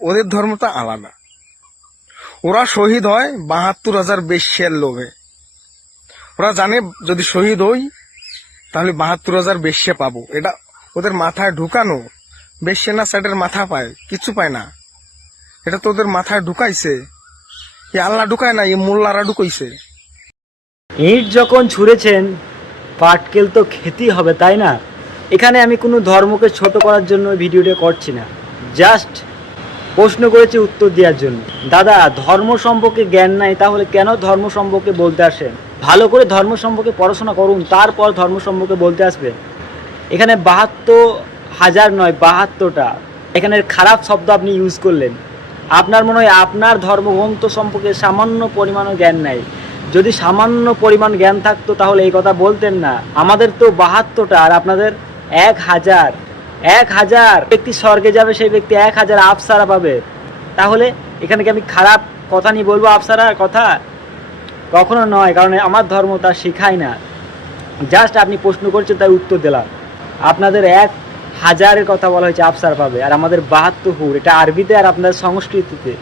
ওদের ধর্মটা আলাদা। ওরা শহীদ হয় ৭২,০০০ বেশ্যের লোভে। ওরা জানে যদি শহীদ হই তাহলে ৭২,০০০ বেশ্যে পাবো। এটা ওদের মাথায় ঢুকানো। বেশ্যে না সাইডের মাথা পায়, কিছু পায় না। এটা তো ওদের মাথায় ঢুকাইছে। আল্লাহ ঢুকায় না, মোল্লারা ঢুকাইছে। ইট যখন ছুঁড়েছেন পাটকেল তো খেতেই হবে, তাই না? এখানে আমি কোনো ধর্মকে ছোট করার জন্য ভিডিওটা করছি না, জাস্ট প্রশ্ন করেছি উত্তর দেওয়ার জন্য। দাদা, ধর্ম সম্পর্কে জ্ঞান নাই, তাহলে কেন ধর্ম সম্পর্কে বলতে আসেন? ভালো করে ধর্ম সম্পর্কে পড়াশোনা করুন, তারপর ধর্ম সম্পর্কে বলতে আসবেন। এখানে ৭২,০০০ নয়, ৭২টা এখানে খারাপ শব্দ আপনি ইউজ করলেন। আপনার মনে হয় আপনার ধর্মগ্রন্থ সম্পর্কে সামান্য পরিমাণও জ্ঞান নাই। যদি সামান্য পরিমাণ জ্ঞান থাকতো তাহলে এই কথা বলতেন না। আমাদের তো ৭২টা আর আপনাদের ১,০০০। ১,০০০ ব্যক্তি স্বর্গে যাবে, সেই ব্যক্তি ১,০০০ আফসারা পাবে। তাহলে এখানে কি আমি খারাপ কথা নিয়ে বলবো আফসারার কথা? কখনো নয়, কারণ আমার ধর্ম তা শেখায় না। জাস্ট আপনি প্রশ্ন করছেন তাই উত্তর দিলাম। আপনাদের ১,০০০-এর কথা বলা হয়েছে আফসার পাবে, আর আমাদের ৭২ হুর, এটা আরবিতে আর আপনাদের সংস্কৃতিতে।